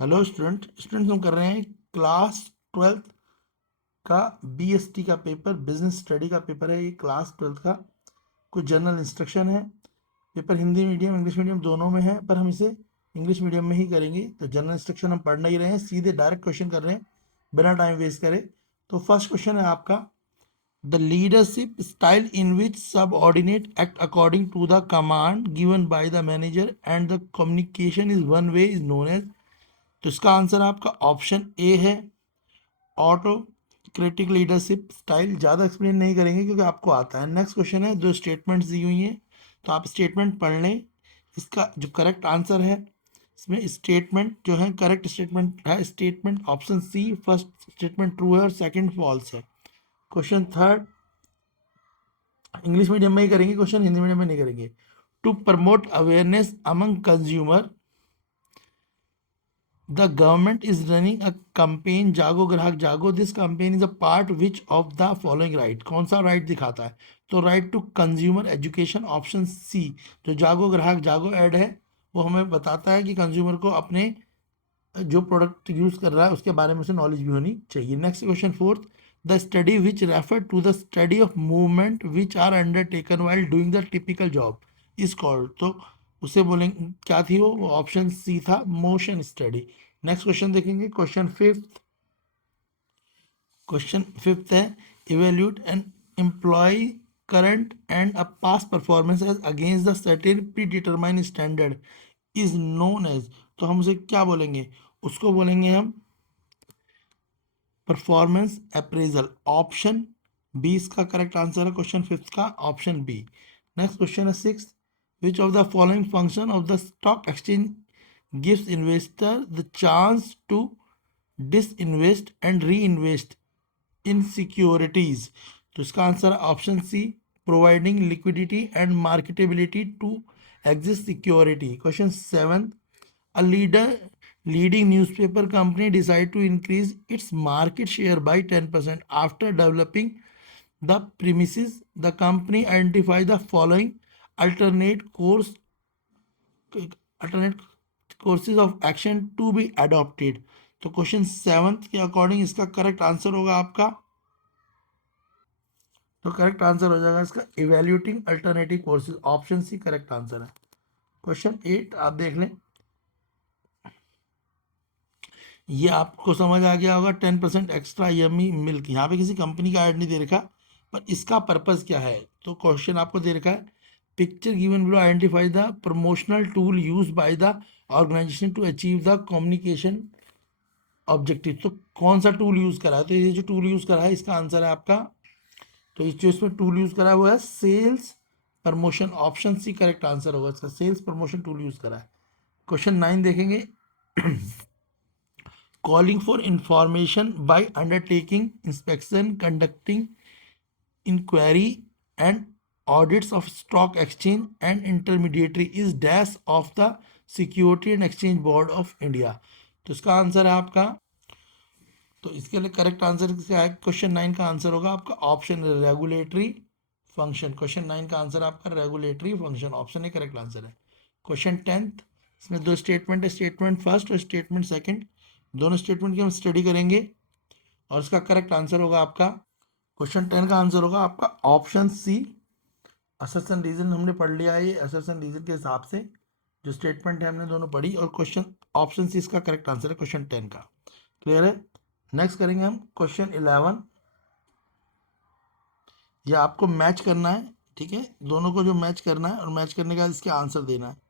Hello students हम कर रहे हैं क्लास 12th का बीएसटी का पेपर, बिजनेस स्टडी का पेपर है ये क्लास 12th का। कुछ जनरल इंस्ट्रक्शन है। Paper Hindi medium English medium दोनों में है, पर हम इसे इंग्लिश मीडियम में ही करेंगे। तो जनरल इंस्ट्रक्शन हम पढ़ नहीं रहे हैं, सीधे डायरेक्ट क्वेश्चन कर रहे हैं बिना टाइम वेस्ट करे। तो फर्स्ट क्वेश्चन है आपका, the leadership style in which subordinate act according to the command given by the manager and the communication is one way is known as. तो इसका आंसर आपका ऑप्शन ए है, autocratic leadership style. ज़्यादा explain नहीं करेंगे क्योंकि आपको आता है। नेक्स्ट क्वेश्चन है, दो स्टेटमेंट्स दी हुई हैं तो आप स्टेटमेंट पढ़ लें। इसका जो करेक्ट आंसर है, इसमें स्टेटमेंट जो है करेक्ट स्टेटमेंट है statement option C, first statement true है और सेकंड फॉल्स है। क्वेश्चन थर्ड इंग्लिश मीडियम में ही करेंगे, क्वेश्चन हिंदी मीडियम में नहीं करेंगे। To promote awareness among consumer the government is running a campaign Jago Grahak Jago. This campaign is a part which of the following right। कौन सा राइट दिखाता है? तो right to consumer education option C. जो जागो ग्राहक जागो ऐड है वो हमें बताता है कि कंज्यूमर को अपने जो प्रोडक्ट यूज कर रहा है उसके बारे में से नॉलेज भी होनी चाहिए। Next question fourth, the study which refer to the study of movement which are undertaken while doing the typical job is called. तो उसे बोलेंगे क्या थी वो ऑप्शन सी था, मोशन स्टडी। नेक्स्ट क्वेश्चन देखेंगे, क्वेश्चन फिफ्थ है, evaluate an employ current and a past performance as against the certain predetermine standard is known as. तो हम उसे क्या बोलेंगे? उसको बोलेंगे हम परफॉर्मेंस अप्रेजल। ऑप्शन बी इसका करेक्ट आंसर है क्वेश्चन फिफ्थ का, ऑप्शन बी। नेक्स्ट क्वेश्चन है six, which of the following function of the stock exchange gives investor the chance to disinvest and reinvest in securities. तो इसका answer है option C, providing liquidity and marketability to exist security. Question seven, a leading newspaper company decide to increase its market share by 10% after developing the premises. The company identify the following alternate course alternate courses of action to be adopted। तो question seventh के according इसका correct answer होगा आपका, तो correct answer हो जाएगा इसका evaluating alternative courses, option C correct answer है। क्वेश्चन एट आप देख लें, ये आपको समझ आ गया होगा। 10% एक्स्ट्रा यम्मी मिल्क, यहाँ पे किसी कंपनी का ऐड नहीं दे रखा, पर इसका पर्पस क्या है? तो क्वेश्चन आपको दे रखा है, picture given below identify the promotional tool use by the organisation to achieve the communication objective. तो कौन सा टूल यूज करा है? तो ये जो टूल यूज करा है इसका आंसर है आपका, तो इस जो इसमें टूल यूज करा है वो है sales promotion, option C correct answer होगा इसका, सेल्स प्रमोशन टूल यूज करा है। क्वेश्चन नाइन देखेंगे, calling for information by undertaking inspection, conducting inquiry and audits of stock exchange and intermediary is dash of the Security and Exchange Board of India। तो इसका answer है आपका, तो इसके लिए करेक्ट आंसर क्या है? क्वेश्चन नाइन का आंसर होगा आपका option regulatory function. Question nine का आंसर आपका regulatory function, option A correct answer है। क्वेश्चन टेंथ, इसमें दो स्टेटमेंट है, स्टेटमेंट फर्स्ट और स्टेटमेंट सेकंड। दोनों स्टेटमेंट की हम स्टडी करेंगे और इसका करेक्ट आंसर होगा आपका, क्वेश्चन टेन का आंसर होगा आपका ऑप्शन सी। असर्शन रीजन हमने पढ़ लिया है, ये असर्शन रीजन के हिसाब से जो स्टेटमेंट है हमने दोनों पढ़ी, और क्वेश्चन ऑप्शन सी इसका करेक्ट आंसर है क्वेश्चन टेन का। क्लियर है? नेक्स्ट करेंगे हम क्वेश्चन 11। ये आपको मैच करना है, ठीक है, दोनों को जो मैच करना है और मैच करने के बाद इसके आंसर देना है,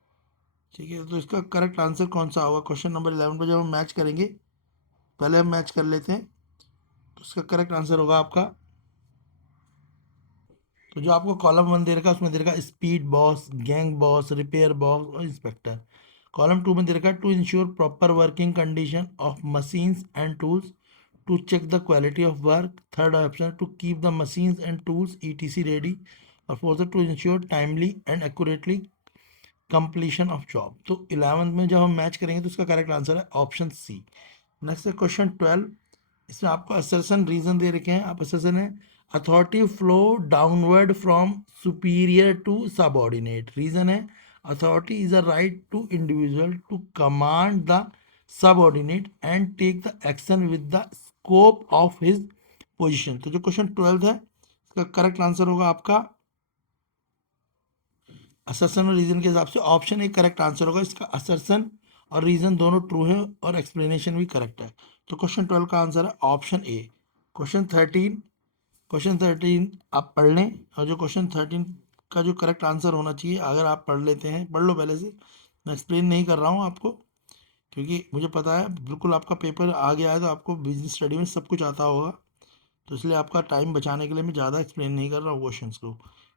ठीक है। तो इसका करेक्ट आंसर कौन सा होगा क्वेश्चन नंबर 11 पर जब हम मैच करेंगे? पहले हम मैच कर लेते हैं, तो इसका करेक्ट आंसर होगा आपका, तो जो आपको कॉलम वन दे रखा है उसमें दे रखा है speed boss, gang boss, repair boss और इंस्पेक्टर। कॉलम टू में दे रखा है to ensure proper working condition of machines and tools, to check the quality of work. Third option to keep the machines and tools etc ready, और fourth to ensure timely and accurately completion of job. तो 11th में जब हम match करेंगे तो उसका correct answer है option C. Next है क्वेश्चन 12, इसमें आपको असर्शन रीजन दे रखे हैं। आप असर्शन है authority flow downward from superior to subordinate. Reason है authority is a right to individual to command the subordinate and take the action with the scope of his position। तो जो question 12 है इसका correct answer होगा आपका assertion और reason के हिसाब से ऑप्शन ए करेक्ट आंसर होगा। इसका असर्शन और रीजन दोनों ट्रू है और एक्सप्लेनेशन भी करेक्ट है। तो क्वेश्चन 12 का आंसर है ऑप्शन ए। क्वेश्चन 13 आप पढ़ लें, और जो क्वेश्चन 13 का जो करेक्ट आंसर होना चाहिए, अगर आप पढ़ लेते हैं, पढ़ लो पहले से, मैं एक्सप्लेन नहीं कर रहा हूँ आपको, क्योंकि मुझे पता है बिल्कुल आपका पेपर आ गया है तो आपको बिजनेस स्टडी में सब कुछ आता होगा, तो इसलिए आपका टाइम बचाने के लिए मैं ज़्यादा एक्सप्लेन नहीं कर रहा हूँ क्वेश्चन को।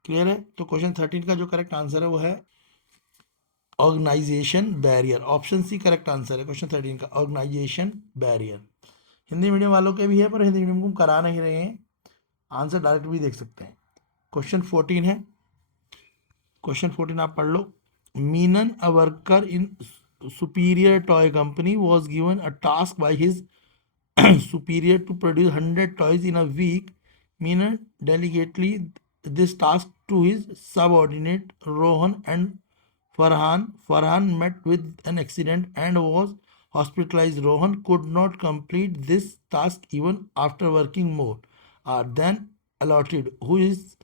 क्लियर है? तो क्वेश्चन 13 का जो करेक्ट आंसर है वो है organisation barrier. Option C correct answer है क्वेश्चन 13 का, ऑर्गेनाइजेशन बैरियर। हिंदी मीडियम वालों के भी है, पर हिंदी मीडियम को हम करा नहीं रहे हैं, आंसर डायरेक्ट भी देख सकते हैं। क्वेश्चन 14 है, क्वेश्चन 14 आप पढ़ लो। Meenan a worker in Superior Toy Company was given a task by his superior to produce 100 toys in a week. Meena delegately this task to his subordinate Rohan and Farhan. Farhan met with an accident and was hospitalized. Rohan could not complete this task even after working more than allotted. Who is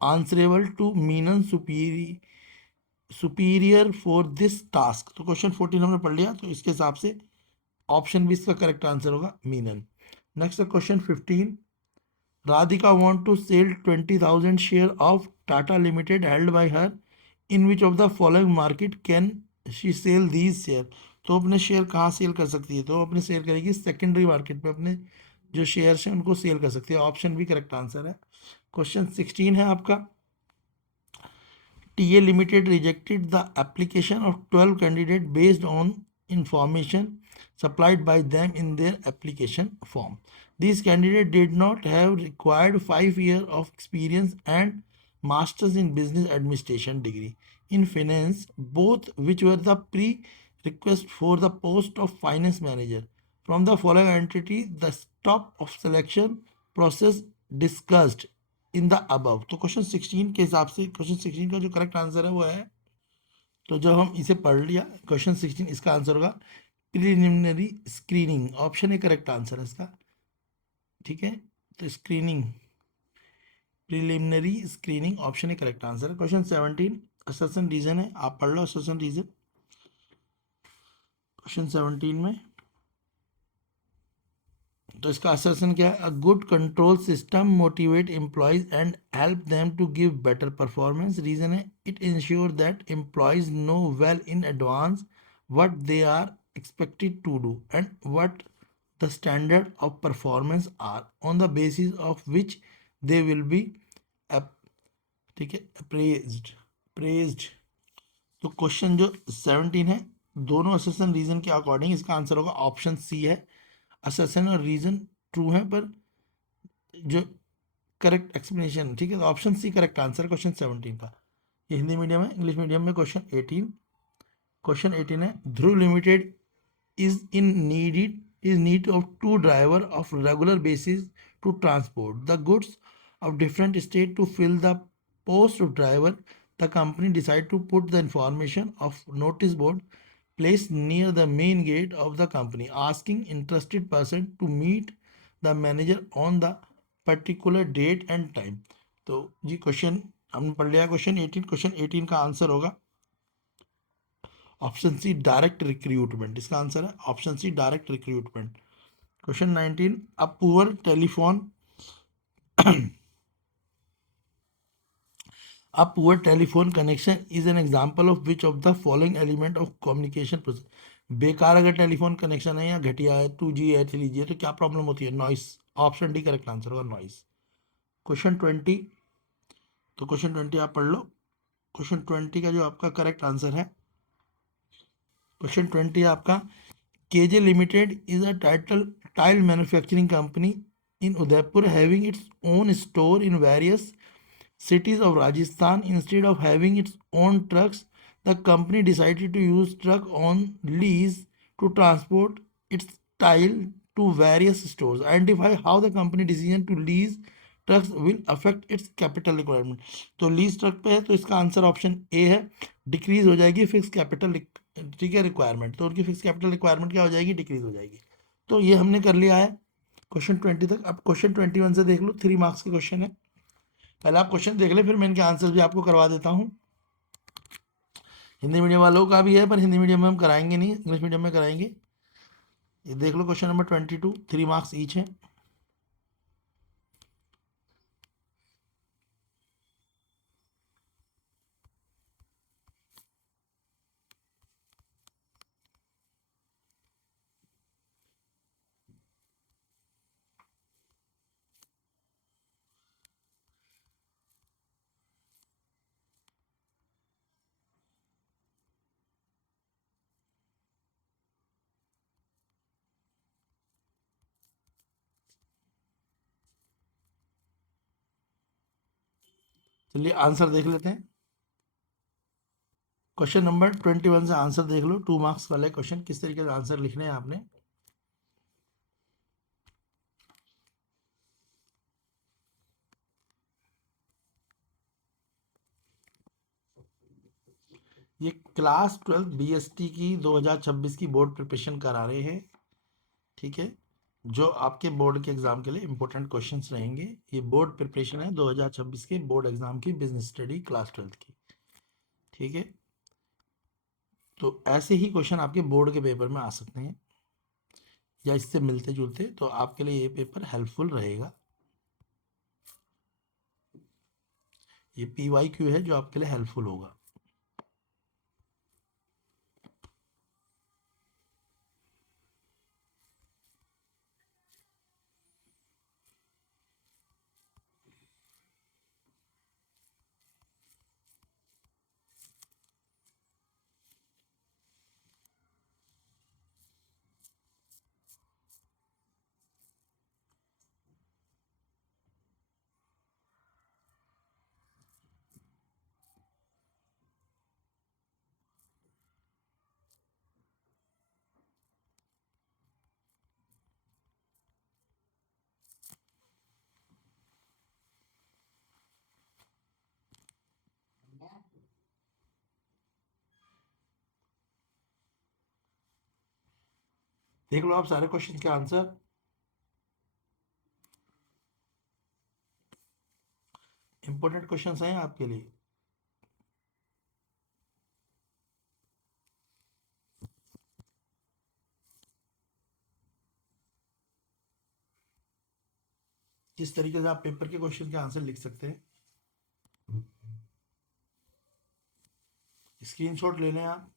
answerable to Meenan's superior for this task? तो question 14 हमने पढ़ लिया, तो इसके हिसाब से option B इसका correct answer होगा, Meenan. Next question 15। Radhika want to sell 20,000 share of Tata Limited held by her, in which of the following market can she sell these share. तो अपने शेयर कहाँ सेल कर सकती है? तो अपने सेल करेगी सेकेंडरी मार्केट में, अपने जो शेयर्स हैं उनको सेल कर सकती है। ऑप्शन भी करेक्ट आंसर है। क्वेश्चन 16 है आपका। TA Limited rejected the application of 12 candidates based on information supplied by them in their application form. These candidates did not have required 5 years of experience and masters in business administration degree in finance, both which were the prerequisite for the post of finance manager. From the following entity, the stop of selection process discussed in the above. तो question 16 के हिसाब से question 16 का जो correct answer है वो है, तो जब हम इसे पढ़ लिया क्वेश्चन 16, इसका आंसर होगा preliminary screening. Option A correct answer है इसका। ठीक है, तो screening, preliminary screening, option A correct answer है। क्वेश्चन 17 असर्शन रीजन है, आप पढ़ लो असर्शन रीजन क्वेश्चन 17 में। तो इसका असर्शन क्या है? A good control system motivate employees and help them to give better performance. Reason है it ensure that employees know well in advance what they are expected to do and what the standard of performance are, on the basis of which they will be, ठीक है, praised. तो question जो 17 है, दोनों assertion reason के according इसका answer होगा option C है। असर्शन और रीजन ट्रू है, पर जो करेक्ट एक्सप्लेनेशन, ठीक है, तो option C correct answer question 17 का। ये हिंदी मीडियम है। इंग्लिश मीडियम में क्वेश्चन 18 है, Dhruv limited is in need of two driver of regular basis to transport the goods of different state. To fill the post of driver, the company decided to put the information of notice board placed near the main gate of the company, asking interested person to meet the manager on the particular date and time। तो जी question हमने पढ़ लिया question 18। Question 18 का answer होगा option C direct recruitment. इसका answer है option C direct recruitment. Question 19, a poor telephone A poor telephone connection is an example of which of the following element of communication process। बेकार अगर telephone connection है या घटिया है, 2G है 3G है, तो क्या प्रॉब्लम होती है? Noise. Option D correct answer होगा नॉइस। क्वेश्चन 20, तो क्वेश्चन 20 आप पढ़ लो। क्वेश्चन 20 का जो आपका करेक्ट आंसर है, क्वेश्चन 20 आपका KJ Limited is a tile manufacturing company in Udaipur having its own store in various cities of Rajasthan. Instead of having its own trucks, the company decided to use truck on lease to transport its tile to various stores. Identify how the company decision to lease trucks will affect its capital requirement। तो lease truck पे है, तो इसका answer option A है, decrease हो जाएगी fix capital ठीक है, रिक्वायरमेंट, तो उनकी फिक्स कैपिटल रिक्वायरमेंट क्या हो जाएगी, डिक्रीज हो जाएगी। तो ये हमने कर लिया है क्वेश्चन 20 तक। अब क्वेश्चन 21 से देख लो, 3 मार्क्स के क्वेश्चन है। पहले आप क्वेश्चन देख ले, फिर मैं इनके आंसर भी आपको करवा देता हूँ। हिंदी मीडियम वालों का भी है, पर हिंदी मीडियम में हम कराएंगे नहीं, इंग्लिश मीडियम में कराएंगे। ये देख लो क्वेश्चन नंबर 22, 3 मार्क्स ईच है। चलिए आंसर देख लेते हैं। क्वेश्चन नंबर 21 से आंसर देख लो, 2 मार्क्स वाले क्वेश्चन, किस तरीके से आंसर लिखने हैं आपने। ये क्लास 12 बीएसटी की 2026 की बोर्ड प्रिपरेशन करा रहे हैं, ठीक है, जो आपके बोर्ड के एग्जाम के लिए इंपॉर्टेंट क्वेश्चंस रहेंगे। ये बोर्ड प्रिपरेशन है 2026 के बोर्ड एग्जाम की, बिजनेस स्टडी क्लास 12 की, ठीक है। तो ऐसे ही क्वेश्चन आपके बोर्ड के पेपर में आ सकते हैं, या इससे मिलते जुलते, तो आपके लिए ये पेपर हेल्पफुल रहेगा। ये PYQ है जो आपके लिए हेल्पफुल होगा। देख लो आप सारे क्वेश्चन के आंसर। इंपॉर्टेंट क्वेश्चंस हैं आपके लिए। किस तरीके से आप पेपर के क्वेश्चन के आंसर लिख सकते हैं, स्क्रीनशॉट ले लें आप।